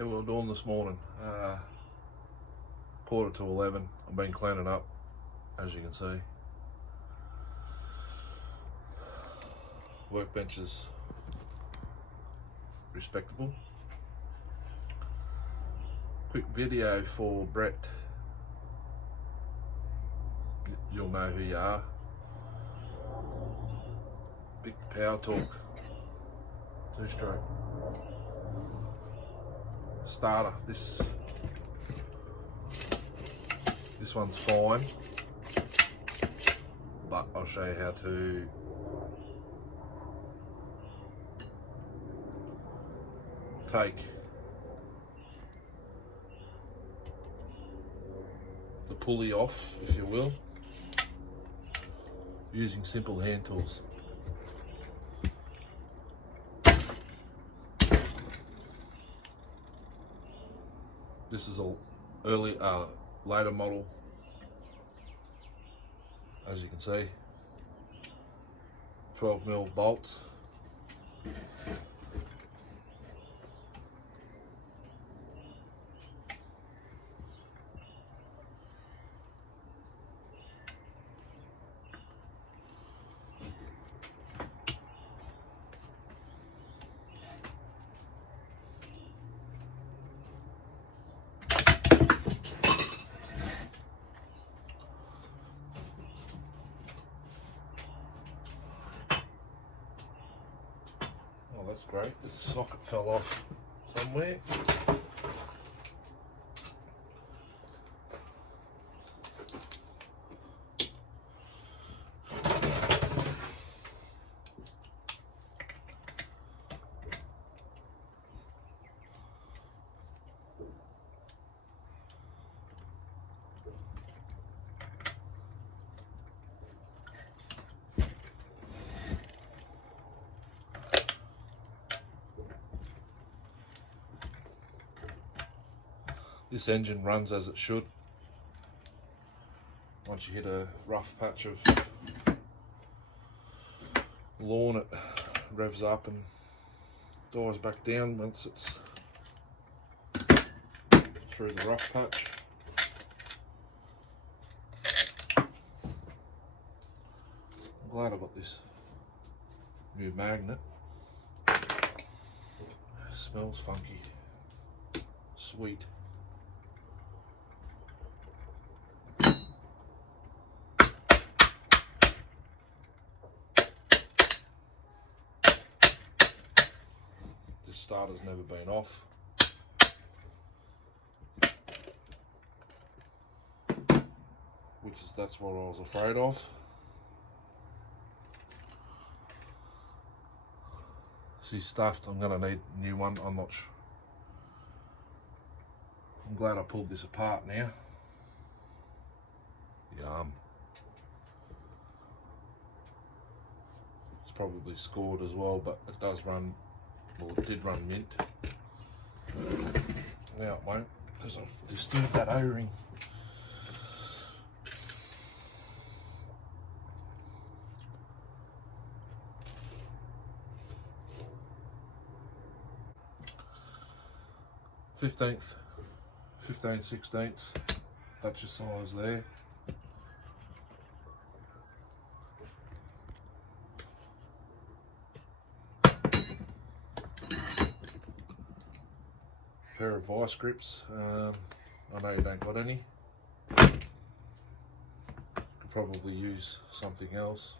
How we doing this morning? 11:15. I've been cleaning up, as you can see. Workbench is respectable. Quick video for Brett. You'll know who you are. Victa Power Torque. 2-stroke. Starter. This one's fine, but I'll show you how to take the pulley off, if you will, using simple hand tools. This is a later model, as you can see. 12mm bolts. Oh, that's great. This socket fell off somewhere. This engine runs as it should. Once you hit a rough patch of lawn, it revs up and dies back down once it's through the rough patch. I'm glad I got this new magnet. It smells funky. Sweet. This starter's never been off. That's what I was afraid of. She's stuffed. I'm gonna need a new one. I'm not sure. I'm glad I pulled this apart now. Yum. It's probably scored as well, but it does run, well, it did run mint. Now it won't, because I've disturbed that O-ring. /15, 15/16, that's your size there. Pair of vice grips. I know you don't got any. Could probably use something else.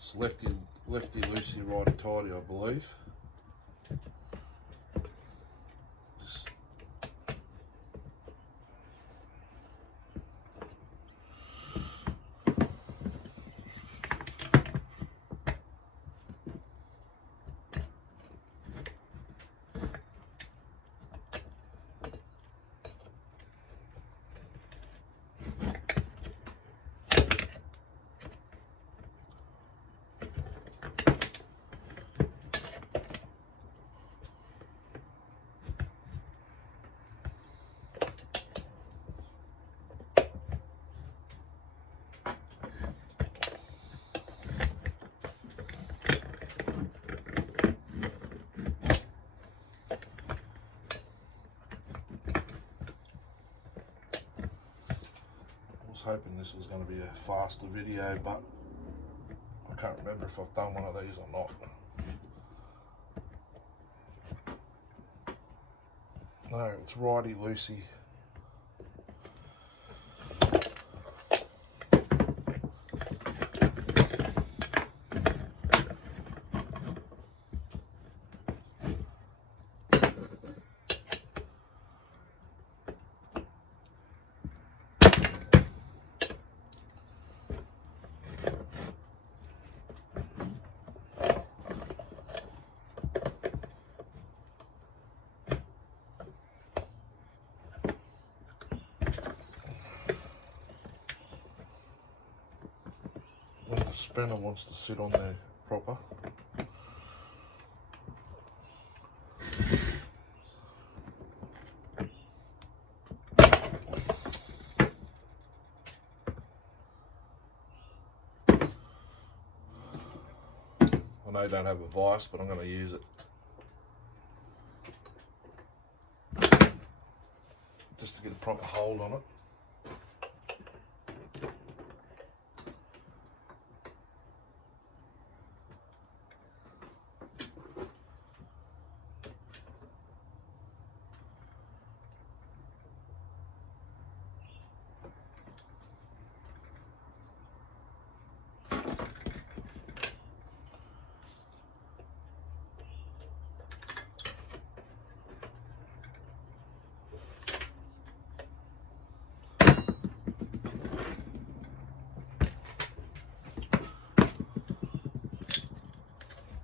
It's lefty loosey, righty tighty, I believe. hoping this was going to be a faster video, but I can't remember if I've done one of these or not. No, it's righty loosey. When the spinner wants to sit on there proper. I know you don't have a vise, but I'm going to use it. Just to get a proper hold on it.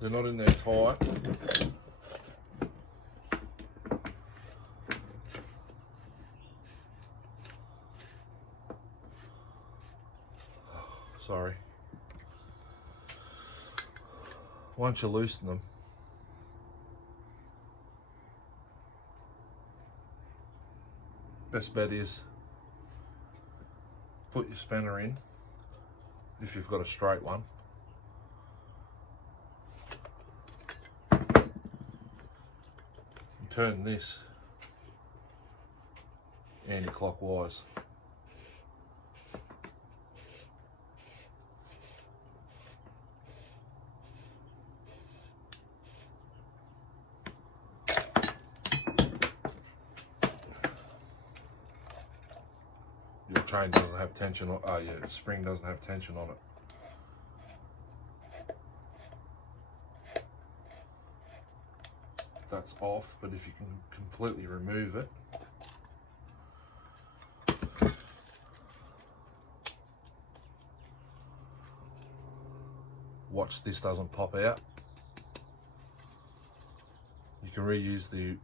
They're not in there tight. Sorry. Once you loosen them, best bet is put your spinner in if you've got a straight one. Turn this anti-clockwise. Your chain doesn't have tension on, oh yeah, the spring doesn't have tension on it. That's off, but if you can completely remove it, watch this doesn't pop out. You can reuse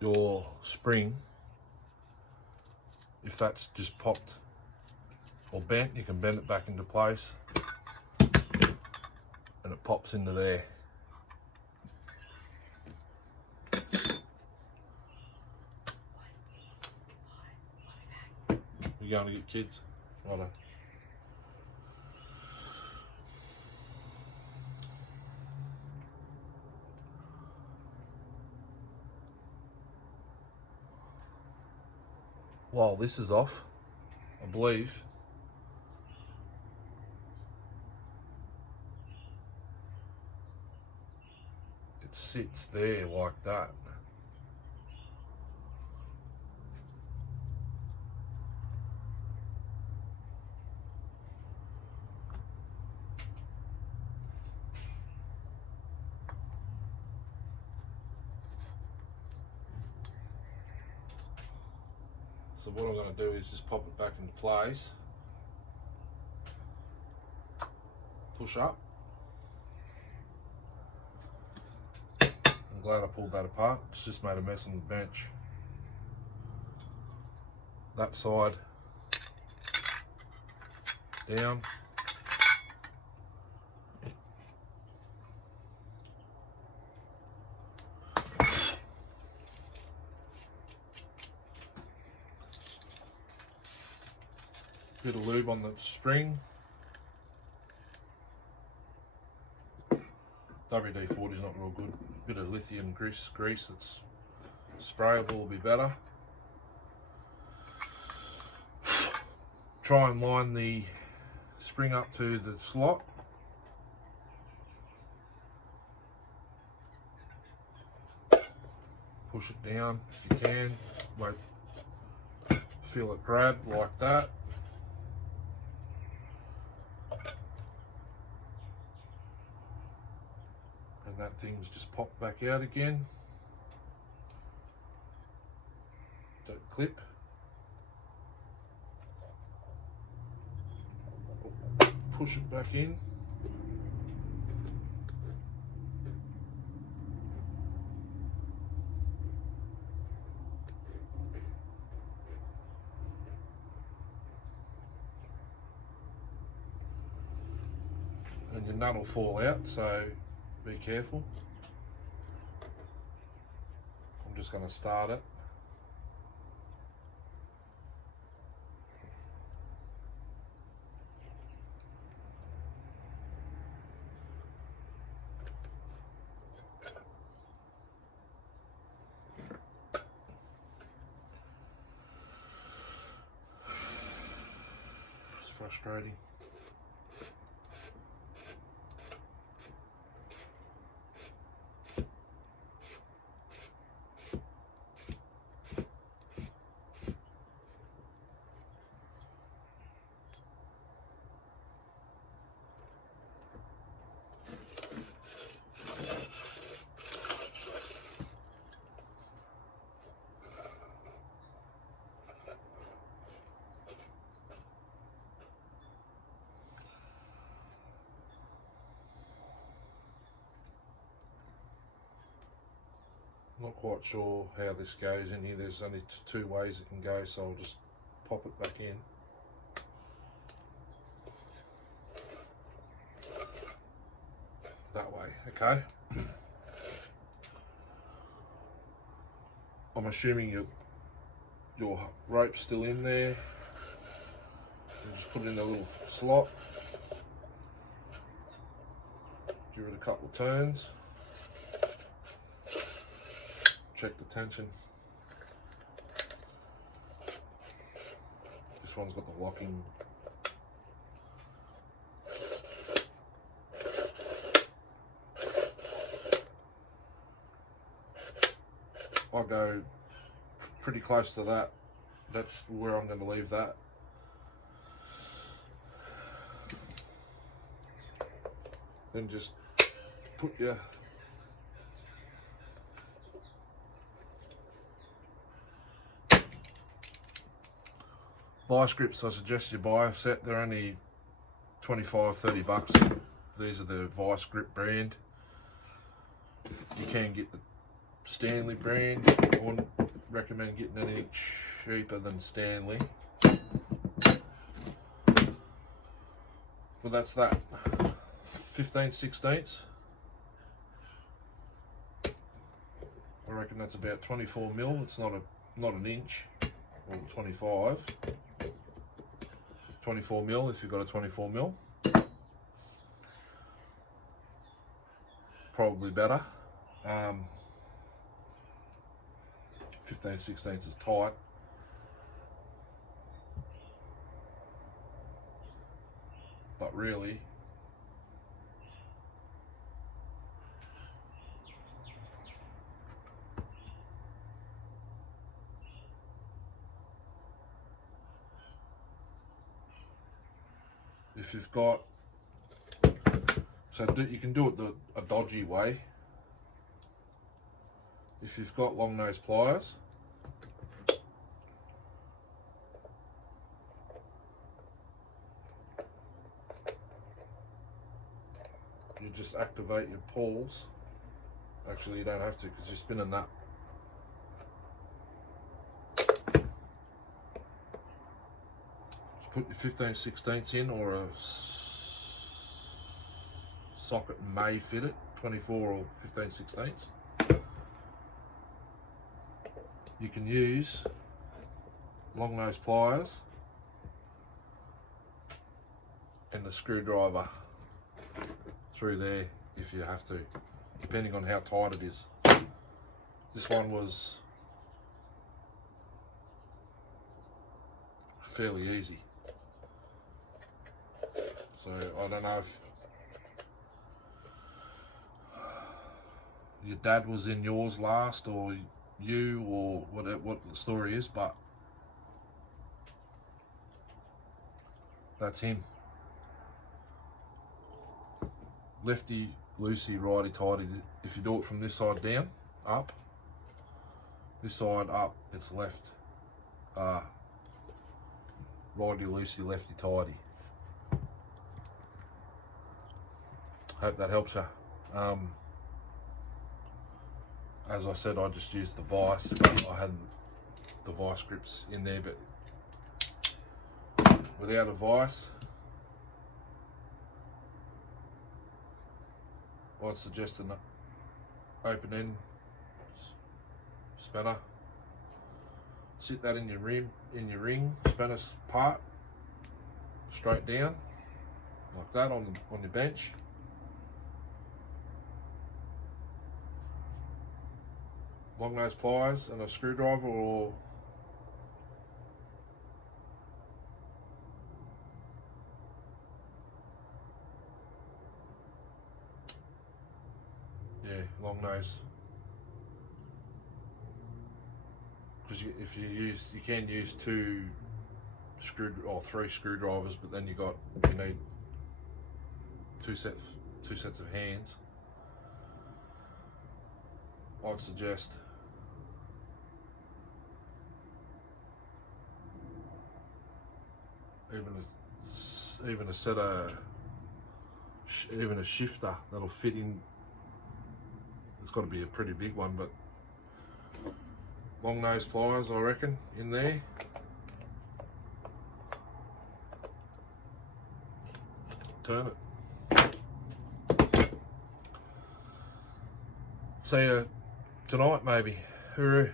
your spring. If that's just popped or bent, you can bend it back into place. And it pops into there. You going to get kids? Righto. While this is off, I believe sits there like that. So what I'm going to do is just pop it back into place, push up. I'm glad I pulled that apart. It's just made a mess on the bench. That side down. Bit of lube on the spring. WD-40 is not real good. Bit of lithium grease that's sprayable will be better. try and line the spring up to the slot. Push it down if you can. Wait, feel it grab like that. And that thing's just popped back out again. That clip. Push it back in. And your nut will fall out, so be careful. I'm just going to start it. It's frustrating. Not quite sure how this goes in here. There's only two ways it can go, so I'll just pop it back in. That way, okay. I'm assuming your rope's still in there. You just put it in a little slot. Give it a couple of turns. Check the tension. This one's got the locking. I'll go pretty close to that. That's where I'm going to leave that. Then just put your vice grips. I suggest you buy a set. They're only 25-30 bucks. These are the vice grip brand. You can get the Stanley brand. I wouldn't recommend getting any cheaper than Stanley. Well, that's that. 15/16. I reckon that's about 24 mil. It's not an inch. Or 25. 24 mil if you've got a 24 mil. Probably better. 15/16 is tight. But really, if you've got, you can do it a dodgy way. If you've got long nose pliers, you just activate your pulls. Actually, you don't have to because you're spinning that. Just put your 15/16 in, or a socket may fit it, 24 or 15/16. You can use long nose pliers and the screwdriver through there if you have to, depending on how tight it is. This one was fairly easy. So I don't know if your dad was in yours last, or you, or what the story is, but that's him. Lefty, loosey, righty, tighty. If you do it from this side down, up, this side up, it's left. Righty, loosey, lefty, tighty. Hope that helps you. As I said, I just used the vice, but I had the vice grips in there, but without a vice, I'd suggest an open end spanner. Sit that in your ring, spanner part, straight down, like that on your bench. Long nose pliers and a screwdriver, or long nose. Because if you can use 2 or 3 screwdrivers, but then you need two sets of hands. I'd suggest even a set of even a shifter that'll fit in. It's got to be a pretty big one, but long nose pliers, I reckon, in there. Turn it. See you tonight, maybe. Hooroo.